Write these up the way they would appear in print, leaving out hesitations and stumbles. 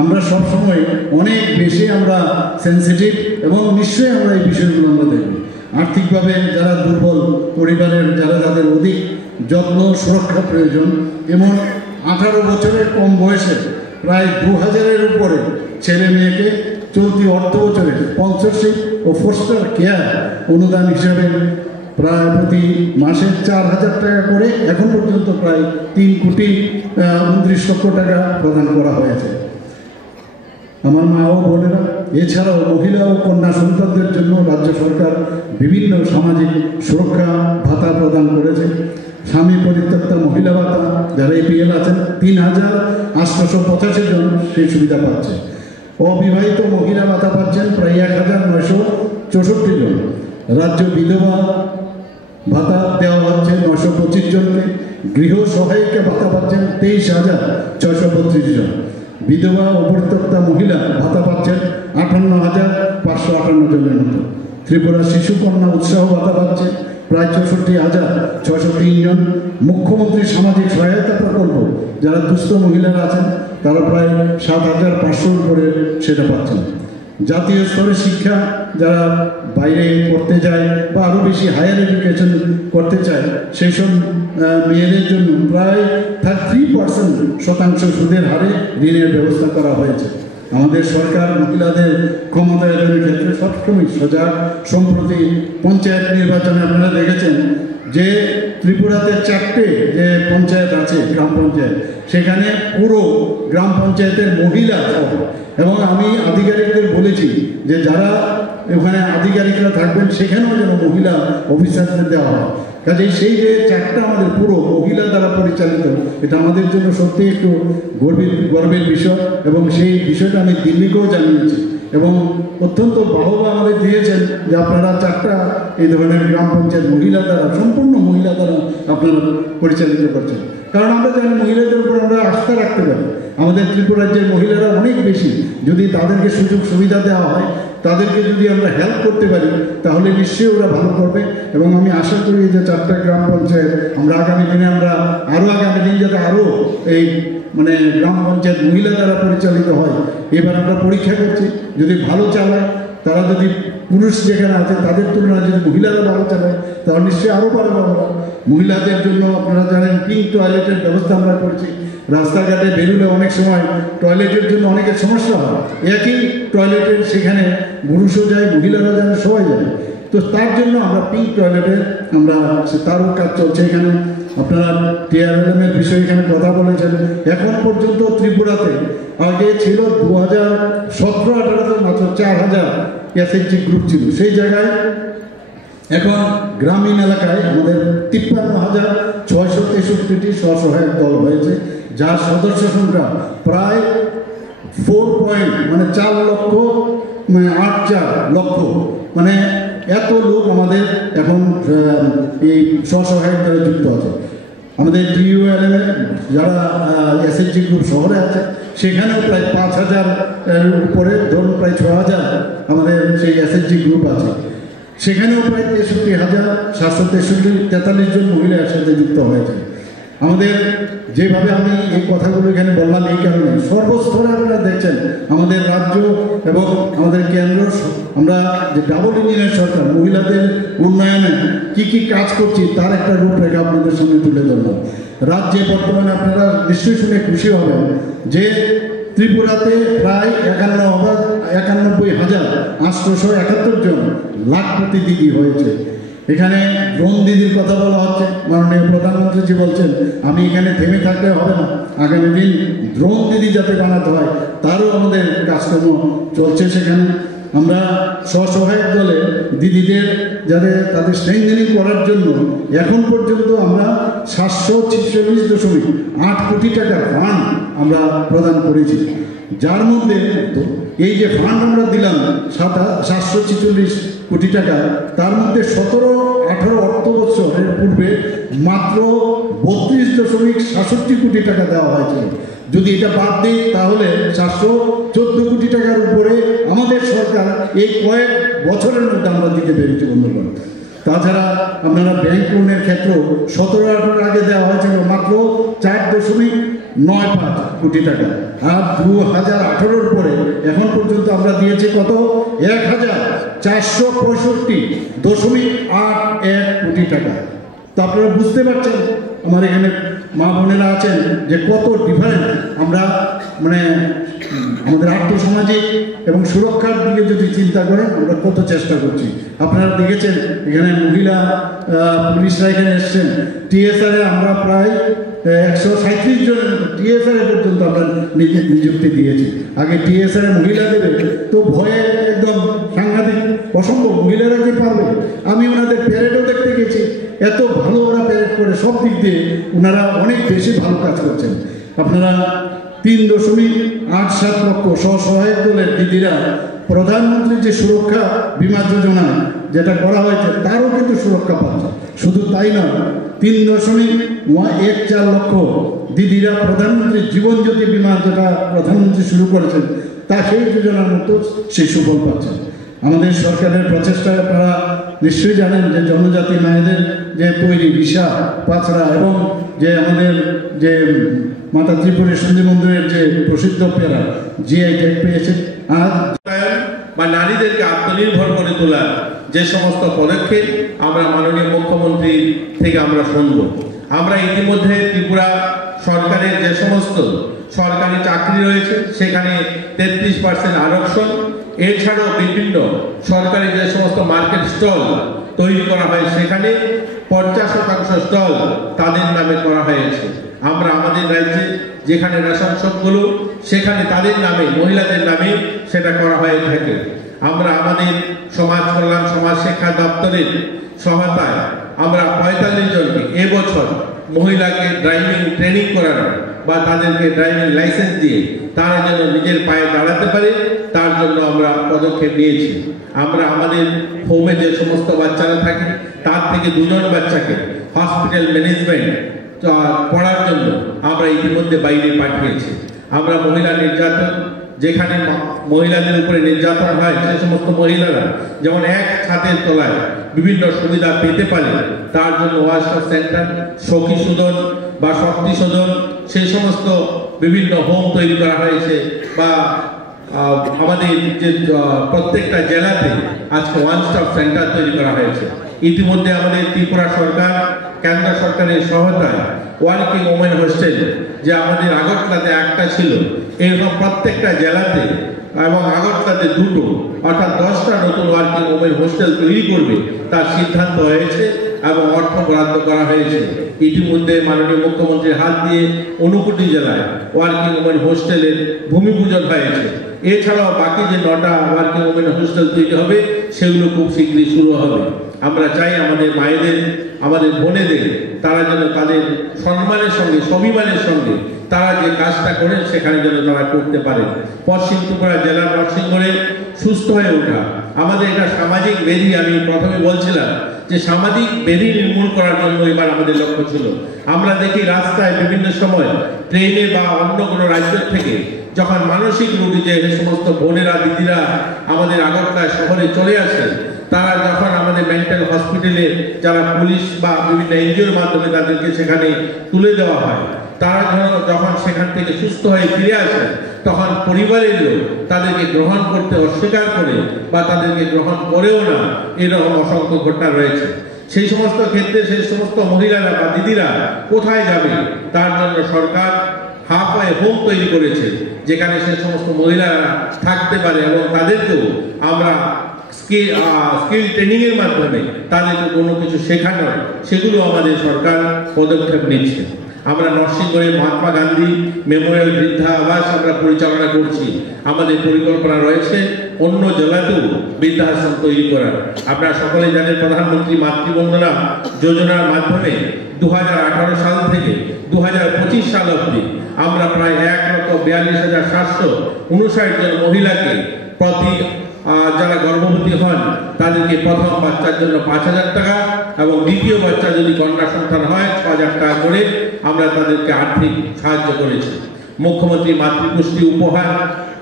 আমরা সবসময় অনেক বেশি আমরা সেন্সিটিভ এবং নিশ্চয়ই আমরা এই বিষয়গুলো আমরা দেখব। আর্থিকভাবে যারা দুর্বল পরিবারের যারা যাদের অধিক যত্ন সুরক্ষা প্রয়োজন, এমন 18 বছরের কম বয়সে প্রায় 2000-এর উপরে ছেলে মেয়েকে চলতি অর্থ বছরে স্পন্সরশিপ ও ফোস্টার কেয়ার অনুদান হিসাবে প্রায় প্রতি মাসে 4000 টাকা করে এখন পর্যন্ত প্রায় 3,29,00,000 টাকা প্রদান করা হয়েছে। আমার মা ও বোনেরা, এছাড়াও মহিলা ও কন্যা সন্তানদের জন্য রাজ্য সরকার বিভিন্ন সামাজিক সুরক্ষা ভাতা প্রদান করেছে। স্বামী পরিত্যক্তা মহিলা ভাতা যারা এপিএল আছেন 3,885 জন সেই সুবিধা পাচ্ছে। অবিবাহিত মহিলা ভাতা পাচ্ছেন প্রায় 1,964 জন। রাজ্য বিধবা ভাতা দেওয়া হচ্ছে 925 জনকে। গৃহ সহায়িকা ভাতা পাচ্ছেন 23,632 জন। বিধবা ও পরিত্যক্তা মহিলা ভাতা পাচ্ছেন 58,558 জনের মতো। ত্রিপুরা শিশু কন্যা উৎসাহ ভাতা পাচ্ছে প্রায় 64,603 জন। মুখ্যমন্ত্রী সামাজিক সহায়তা প্রকল্প যারা দুস্থ মহিলারা আছেন তারা প্রায় 7,500 করে সেটা পাচ্ছেন। জাতীয় স্তরে শিক্ষা যারা বাইরে করতে যায় বা আরও বেশি হায়ার এডুকেশন করতে চায় সেই সব মেয়েদের জন্য প্রায় 33% সুদের হারে ঋণের ব্যবস্থা করা হয়েছে। আমাদের সরকার মহিলাদের ক্ষমতায়নের ক্ষেত্রে সবসময় সজাগ। সম্প্রতি পঞ্চায়েত নির্বাচনে আপনারা দেখেছেন যে ত্রিপুরাতে 4টে যে পঞ্চায়েত আছে গ্রাম পঞ্চায়েত, সেখানে পুরো গ্রাম পঞ্চায়েতের মহিলা এবং আমি আধিকারিকদের বলেছি যে যারা ওখানে আধিকারিকরা থাকবেন সেখানেও যেন মহিলা অফিসারদের দেওয়া হয়। কাজেই সেই যে 4টা আমাদের পুরো মহিলা দ্বারা পরিচালিত, এটা আমাদের জন্য সত্যি একটু গর্বের বিষয় এবং সেই বিষয়টা আমি দিল্লিকেও জানিয়েছি এবং অত্যন্ত বাহবা আমাদের দিয়েছেন যে আপনারা 4টা এই ধরনের গ্রাম পঞ্চায়েত মহিলা দ্বারা সম্পূর্ণ মহিলা দ্বারা আপনারা পরিচালিত করছেন। কারণ আমরা জানি মহিলাদের উপর আমরা আস্থা রাখতে পারি। আমাদের ত্রিপুরা রাজ্যের মহিলারা অনেক বেশি, যদি তাদেরকে সুযোগ সুবিধা দেওয়া হয়, তাদেরকে যদি আমরা হেল্প করতে পারি তাহলে নিশ্চয়ই ওরা ভালো করবে। এবং আমি আশা করি যে 4টা গ্রাম পঞ্চায়েত আমরা আগামী দিনে আগামী দিন যাতে আরও এই গ্রাম পঞ্চায়েত মহিলা দ্বারা পরিচালিত হয়। এবার আমরা পরীক্ষা করছি, যদি ভালো চালায়, তারা যদি পুরুষ যেখানে আছে তাদের তুলনায় যদি মহিলারা ভালো চালায় তাহলে নিশ্চয়ই আরও ভালো আমরা। মহিলাদের জন্য আপনারা জানেন পিঙ্ক টয়লেটের ব্যবস্থা আমরা করছি। রাস্তাঘাটে বেরোলে অনেক সময় টয়লেটের জন্য অনেকের সমস্যা হয়, একই টয়লেটের সেখানে পুরুষও যায় মহিলারা যায় সবাই যায়, তো তার জন্য আমরা পিঙ্ক টয়লেটের তারও কাজ চলছে। এখানে আপনারা টিআরএলএমের বিষয়ে এখানে কথা বলেছেন। এখন পর্যন্ত ত্রিপুরাতে আগে ছিল 2017-18-তে মাত্র 4,000 এসএইচজি গ্রুপ ছিল, সেই জায়গায় এখন গ্রামীণ এলাকায় আমাদের 53,663টি স্বসহায়ক দল হয়েছে, যার সদস্য সংখ্যা প্রায় 4,84,00,000 এত লোক আমাদের এখন এই স্বসহায়ক দলে যুক্ত আছে। আমাদের টিইউএলএম যারা এসএইচজি গ্রুপ শহরে আছে সেখানেও প্রায় 5,000-এর উপরে, ধরুন প্রায় 6,000 আমাদের সেই এসএইচজি গ্রুপ আছে। সেখানেও প্রায় 63,743 জন মহিলা একসাথে যুক্ত হয়েছে। আমাদের যেভাবে আমি এই কথাগুলো এখানে বললাম এই কারণে সর্বস্তরে আপনারা দেখছেন আমাদের রাজ্য এবং আমাদের কেন্দ্র, আমরা যে ডাবল ইঞ্জিনের সরকার মহিলাদের উন্নয়নে কি কাজ করছি তার একটা রূপরেখা আপনাদের সামনে তুলে ধরলাম। রাজ্যে বর্তমানে আপনারা নিশ্চয়ই শুনে খুশি হবেন যে ত্রিপুরাতে প্রায় 91,871 জন লাখপতি দিদি হয়েছে। এখানে ড্রোন দিদির কথা বলা হচ্ছে, মাননীয় প্রধানমন্ত্রীজি বলছেন আমি এখানে থেমে থাকলে হবে না, আগামী দিন ড্রোন দিদি যাতে বানাতে হয় তারও আমাদের কাজকর্ম চলছে। সেখানে আমরা স্বসহায়ক দলে দিদিদের যাতে তাদের স্ট্রেংথেনিং করার জন্য এখন পর্যন্ত আমরা 746.8 কোটি টাকার ফান্ড আমরা প্রদান করেছি, যার মধ্যে এই যে ফান্ড আমরা দিলাম 746 কোটি টাকা, তার মধ্যে 17-18 অর্থ বছরের পূর্বে মাত্র 32.67 কোটি টাকা দেওয়া হয়েছিল। যদি এটা বাদ দিই তাহলে 714 কোটি টাকার উপরে আমাদের সরকার এই কয়েক বছরের মধ্যে আমরা দিতে পেরেছি বন্ধুগণ। তাছাড়া আপনারা ব্যাংক লোনের ক্ষেত্রেও 17-18 আগে দেওয়া হয়েছিল মাত্র 95 কোটি টাকা। আর 2018-র পরে এখন পর্যন্ত আমরা দিয়েছি কত? 1465.81 কোটি টাকা। তো আপনারা বুঝতে পারছেন আমার এখানে মা বোনেরা আছেন যে কত ডিফারেন্ট আমরা মানে আমাদের আর্থসামাজিক এবং সুরক্ষার দিকে যদি চিন্তা করেন আমরা কত চেষ্টা করছি। আপনারা দেখেছেন এখানে মহিলা পুলিশরা এখানে এসছেন। টিএসআরে আমরা প্রায় 137 জনের টিএসআরে পর্যন্ত আমরা নিযুক্তি দিয়েছি। আগে টিএসআরে মহিলা দেবে তো ভয়ে একদম সাংঘাতিক অসম্ভব, মহিলারা কি পারবে? আমি ওনাদের প্যারেডও দেখতে গেছি, এত ভালো ওরা প্যারেড করে, সব দিক দিয়ে ওনারা অনেক বেশি ভালো কাজ করছেন। আপনারা 3.87 লক্ষ স্বসহায়ক দলের দিদিরা প্রধানমন্ত্রীর যে সুরক্ষা বীমা যোজনা যেটা করা হয়েছে তারও কিন্তু সুরক্ষা পাচ্ছে। শুধু তাই নয়, 3.14 লক্ষ দিদিরা প্রধানমন্ত্রীর জীবন জ্যোতি বীমা যেটা প্রধানমন্ত্রী শুরু করেছেন তা সেই যোজনার মতো সেই সুফল পাচ্ছেন। আমাদের সরকারের প্রচেষ্টায় আপনারা নিশ্চয়ই জানেন যে জনজাতি মায়েদের যে তৈরি রিসা পাঁচড়া এবং যে আমাদের যে মাতা ত্রিপুরেশ্বরী মন্দিরের যে প্রসিদ্ধ পেরা জিআই ট্যাগ পেয়েছে। আর বা নারীদেরকে আত্মনির্ভর করে তোলার যে সমস্ত পদক্ষেপ আমরা মাননীয় মুখ্যমন্ত্রী থেকে আমরা শুনব। আমরা ইতিমধ্যে ত্রিপুরা সরকারের যে সমস্ত সরকারি চাকরি রয়েছে সেখানে 33% আরক্ষণ, এছাড়াও বিভিন্ন সরকারি যে সমস্ত মার্কেট স্টল তৈরি করা হয় সেখানে 50% স্টল তাদের নামে করা হয়েছে। আমরা আমাদের রাজ্যে যেখানে রেশন শপগুলো সেখানে তাদের নামে, মহিলাদের নামে সেটা করা হয়ে থাকে। আমরা আমাদের সমাজ কল্যাণ সমাজ শিক্ষা দপ্তরের সহায়তায় আমরা 45 জনকে এবছর মহিলাকে ড্রাইভিং ট্রেনিং করানো বা তাদেরকে ড্রাইভিং লাইসেন্স দিয়ে তারা যেন নিজের পায়ে দাঁড়াতে পারে তার জন্য আমরা পদক্ষেপ নিয়েছি। আমরা আমাদের হোমে যে সমস্ত বাচ্চারা থাকে তার থেকে 2 জন বাচ্চাকে হসপিটাল ম্যানেজমেন্ট পড়ার জন্য আমরা ইতিমধ্যে বাইরে পাঠিয়েছি। আমরা মহিলা নির্যাতন, যেখানে মহিলাদের উপরে নির্যাতন হয় সে সমস্ত মহিলারা যেমন এক ছাদের তলায় বিভিন্ন সুবিধা পেতে পারে তার জন্য ওয়াশাপ সেন্টার, সখী সদন বা শক্তি সদন সেই সমস্ত বিভিন্ন হোম তৈরি করা হয়েছে। বা আমাদের যে প্রত্যেকটা জেলাতে আজকে ওয়ান স্টপ সেন্টার তৈরি করা হয়েছে। ইতিমধ্যে আমাদের ত্রিপুরা সরকার কেন্দ্র সরকারের সহায়তায় ওয়ার্কিং ওমেন হোস্টেল, যে আমাদের আগরতলাতে একটা ছিল, এরকম প্রত্যেকটা জেলাতে এবং আগরতলাতে 2টো অর্থাৎ 10টা নতুন ওয়ার্কিং ওমেন হোস্টেল তৈরি করবে তার সিদ্ধান্ত হয়েছে এবং অর্থ বরাদ্দ করা হয়েছে। ইতিমধ্যে মাননীয় মুখ্যমন্ত্রীর হাত দিয়ে 59 জেলায় ওয়ার্কিং ওমেন হোস্টেলের ভূমি পূজন হয়েছে। এছাড়াও বাকি যে 9টা ওয়ার্কিং ওমেন হোস্টেল তৈরি হবে সেগুলো খুব শীঘ্রই শুরু হবে। আমরা চাই আমাদের মায়েদের, আমাদের বোনেদের তারা যেন তাদের সম্মানের সঙ্গে, স্বাভিমানের সঙ্গে তারা যে কাজটা করেন সেখানে যেন তারা করতে পারে। পশ্চিম ত্রিপুরা জেলার নরসিংগড়ে সুস্থ হয়ে ওঠা আমাদের এটা সামাজিক ব্যাধি। আমি প্রথমে বলছিলাম যে সামাজিক ব্যাধি নির্মূল করার জন্য এবার আমাদের লক্ষ্য ছিল। আমরা দেখি রাস্তায় বিভিন্ন সময় ট্রেনে বা অন্য কোনো রাজ্য থেকে যখন মানসিক রোগী যে সমস্ত বোনেরা দিদিরা আমাদের আগরতলা শহরে চলে আসে, তারা যখন আমাদের মেন্টাল হসপিটালে যারা পুলিশ বা বিভিন্ন এনজিওর মাধ্যমে তাদেরকে সেখানে তুলে দেওয়া হয়, তারা যখন সেখান থেকে সুস্থ হয়ে ফিরে আসে তখন পরিবারের লোক তাদেরকে গ্রহণ করতে অস্বীকার করে বা তাদেরকে গ্রহণ করেও না, এরকম অসংখ্য ঘটনা রয়েছে। সেই সমস্ত ক্ষেত্রে সেই সমস্ত মহিলারা বা দিদিরা কোথায় যাবে তার জন্য সরকার হাফওয়ে হোম তৈরি করেছে, যেখানে সেই সমস্ত মহিলারা থাকতে পারে এবং তাদেরকেও আমরা স্কিল ট্রেনিং এর মাধ্যমে তাদেরকে কোনো কিছু শেখানো, সেগুলো আমাদের সরকার পদক্ষেপ নিচ্ছে। আমরা নরসিংগড়ে মহাত্মা গান্ধী মেমোরিয়াল বৃদ্ধা আবাস আমরা পরিচালনা করছি। আমাদের পরিকল্পনা রয়েছে অন্য জেলাতেও বৃদ্ধাশ্রম তৈরি করার। আপনারা সকলে জানেন প্রধানমন্ত্রী মাতৃবন্দনা যোজনার মাধ্যমে 2018 সাল থেকে 2025 সাল অবধি আমরা প্রায় 1,42,759 জন মহিলাকে প্রতি যারা গর্ভবতী হন তাদেরকে প্রথম বাচ্চার জন্য 5,000 টাকা এবং দ্বিতীয় বাচ্চা যদি কন্যা সন্তান হয় 6,000 টাকা করে আমরা তাদেরকে আর্থিক সাহায্য করেছি। মুখ্যমন্ত্রী মাতৃপুষ্টি উপহার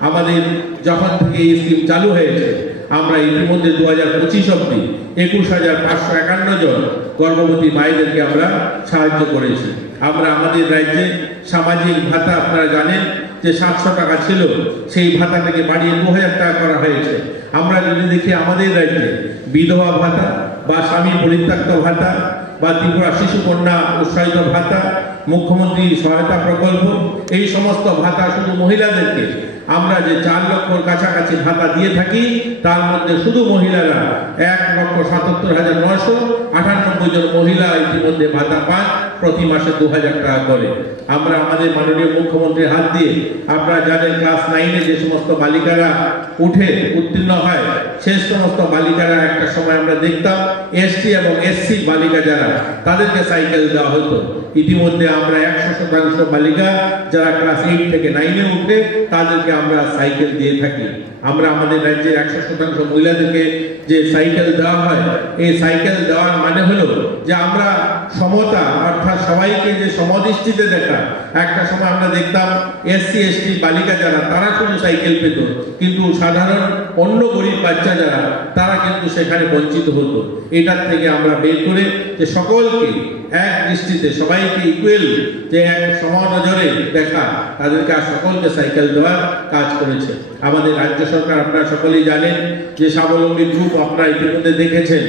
আমাদের যখন থেকে এই স্কিম চালু হয়েছে আমরা ইতিমধ্যে 2025 অবধি 21,551 জন গর্ভবতী মায়েদেরকে আমরা সাহায্য করেছি। আমরা আমাদের রাজ্যে সামাজিক ভাতা আপনারা জানেন যে 700 টাকা ছিল, সেই ভাতা থেকে বাড়িয়ে 2000 টাকা করা হয়েছে। আমরা যদি দেখি আমাদের রাজ্যে বিধবা ভাতা বা স্বামী পরিত্যক্ত ভাতা বা ত্রিপুরা শিশু কন্যা উৎসাহিত ভাতা, মুখ্যমন্ত্রী সহায়তা প্রকল্প, এই সমস্ত ভাতা শুধু মহিলাদেরকে আমরা যে 4 লক্ষর কাছাকাছি ভাতা দিয়ে থাকি, তার মধ্যে শুধু মহিলারা 1,77,998 জন মহিলা ইতিমধ্যে ভাতা পান, প্রতি মাসে 2000 টাকা করে। আমরা আমাদের মাননীয় মুখ্যমন্ত্রীর হাত দিয়ে, আপনারা জানেন ক্লাস 9-এ যে সমস্ত বালিকারা উত্তীর্ণ হয়, সেই সমস্ত বালিকারা একটা সময় আমরা দেখতাম এসটি এবং এসসি বালিকা যারা, তাদেরকে সাইকেল দেওয়া হতো। ইতিমধ্যে আমরা 100% বালিকা যারা ক্লাস 8 থেকে 9-এ উঠে তাদেরকে আমরা সাইকেল দিয়ে থাকি। আমরা আমাদের রাজ্যের 100% মহিলাদেরকে যে সাইকেল দেওয়া হয়, এই সাইকেল দেওয়ার মানে হলো যে আমরা সমতা অর্থাৎ সবাইকে যে সমদৃষ্টিতে দেখা। একটা সময় আমরা দেখতাম এসসি এসটি বালিকা যারা, তারা শুধু সাইকেল পেত, কিন্তু সাধারণ অন্য গরিব বাচ্চা যারা, তারা কিন্তু সেখানে বঞ্চিত হতো। এটার থেকে আমরা বের করে যে সকলকে এক দৃষ্টিতে, সবাইকে ইকুয়াল, যে এক সমান নজরে দেখা, তাদেরকে সকলকে সাইকেল দেওয়ার কাজ করেছে আমাদের রাজ্য সরকার। আপনারা সকলেই জানেন যে স্বাবলম্বী গ্রুপ আপনারা ইতিমধ্যে দেখেছেন,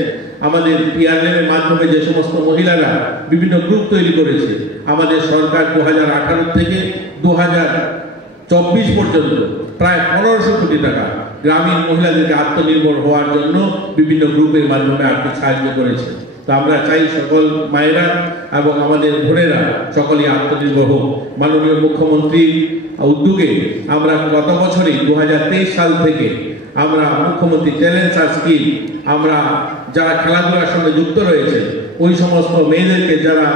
আমাদের পিআরএল এর মাধ্যমে যে সমস্ত মহিলারা বিভিন্ন গ্রুপ তৈরি করেছে, আমাদের সরকার 2018 থেকে 2024 পর্যন্ত প্রায় 1500 কোটি টাকা গ্রামীণ মহিলাদেরকে আত্মনির্ভর হওয়ার জন্য বিভিন্ন গ্রুপের মাধ্যমে আর্থিক সাহায্য করেছে। তো আমরা চাই সকল মায়েরা এবং আমাদের বোনেরা সকলেই আত্মনির্ভর হোক। মাননীয় মুখ্যমন্ত্রীর উদ্যোগে আমরা গত বছরই 2023 সাল থেকে আমরা মুখ্যমন্ত্রী ট্যালেন্ট সার্চ স্কিম, আমরা যারা খেলাধুলার সঙ্গে যুক্ত রয়েছে ওই সমস্ত মেয়েদেরকে যারা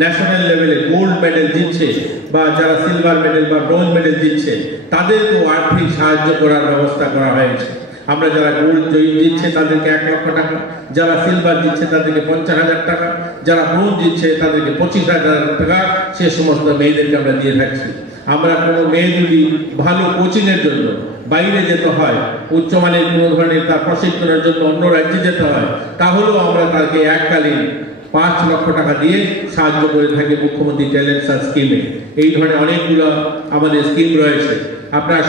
ন্যাশনাল লেভেলে গোল্ড মেডেল জিতছে বা যারা সিলভার মেডেল বা ব্রোঞ্জ মেডেল জিতছে, তাদেরকেও আর্থিক সাহায্য করার ব্যবস্থা করা হয়েছে। আমরা যারা গোল্ড জিতছে তাদেরকে 1 লক্ষ টাকা, যারা সিলভার জিতছে তাদেরকে 50,000 টাকা, যারা ব্রোঞ্জ জিতছে তাদেরকে 25,000 টাকা সে সমস্ত মেয়েদেরকে আমরা দিয়ে থাকছি। আমরা কোনো মেয়ে যদি ভালো কোচিং এর জন্য বাইরে যেতে হয়, উচ্চমানের কোনো ধরনের তার প্রশিক্ষণের জন্য অন্য রাজ্যে যেতে হয়, তাহলেও আমরা তাকে এককালীন 5 লক্ষ টাকা দিয়ে সাহায্য করে থাকি মুখ্যমন্ত্রী ট্যালেন্ট সার্চ স্কিমে। এই ধরনের অনেকগুলো আমাদের স্কিম রয়েছে। আপনারা